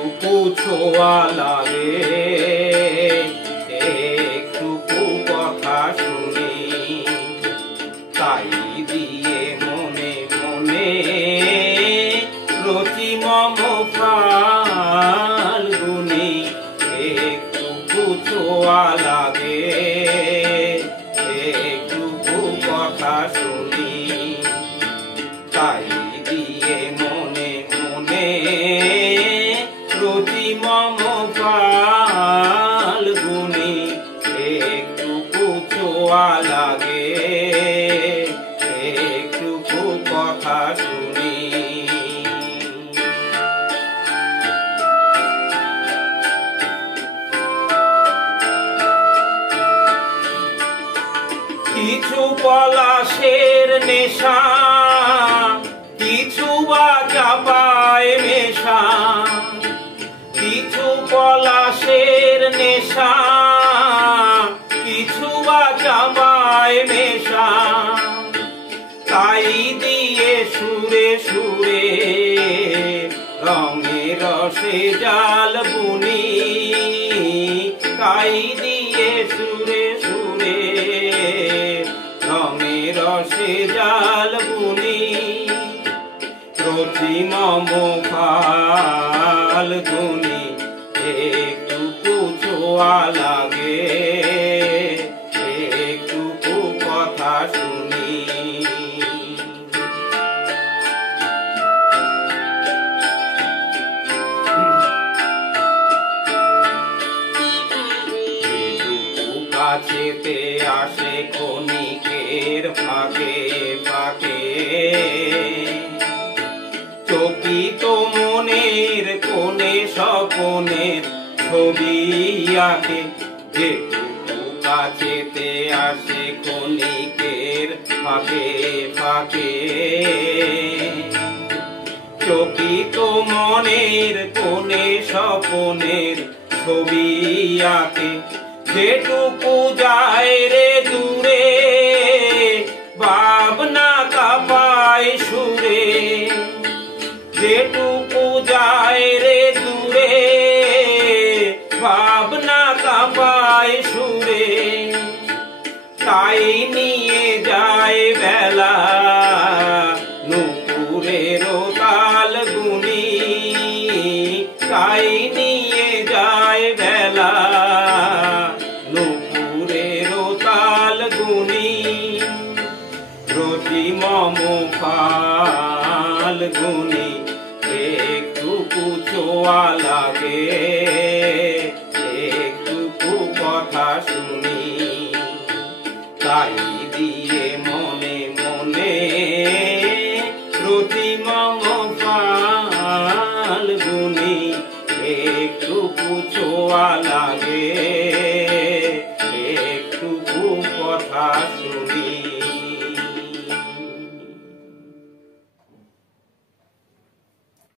ছোঁয়া লাগে, একটুকু কথা শুনি, তাই দিয়ে মনে মনে রচি মম ফাল্গুনি। একটুকু ছোঁয়া লাগে, একটুকু কথা শুনি, তাই দিয়ে মনে মনে রচি মম ফাল্গুনি। একটুকু ছোঁয়া লাগে, একটুকু কথা শুনি। কিছু পলাশের নেশা, কিছু বা চাপায় মেশা, কিছু পলাশের নেশা, কিছু বা চাপায় মেশা, তাই দিয়ে সুরে সুরে রঙে রসে জাল বুনি, তাই দিয়ে সুরে সুরে রঙে রসে জাল বুনি। রচি মম ফাল্গুনি, একটুকু ছোঁয়া লাগে, একটুকু কথা শুনি। কাছেতে আসে ক্ষণিকের ফাঁকে ফাঁকে, চকিত মনের কোণে স্বপনের ছবি আঁকে। যেটুকু কাছেতে আসে ক্ষণিকের ফাঁকে ফাঁকে, চকিত মনের কোণে স্বপনের ছবি আঁকে। যেটুকু যায় রে দূরে ভাবনা কাঁপায় সুরে, যেটুকু যায় রে দূরে ভাবনা কাঁপায় সুরে, তাই নিয়ে যায় বেলা নুপুরের তাল গুনি, তাই নিয়ে যায় বেলা নুপুরের তাল গুনি। রচি মম ফাল্গুনি, একটুকু ছোঁয়া লাগে, একটুকু কথা শুনি, তাই দিয়ে মনে মনে রচি মম ফাল্গুনি। একটুকু ছোঁয়া লাগে।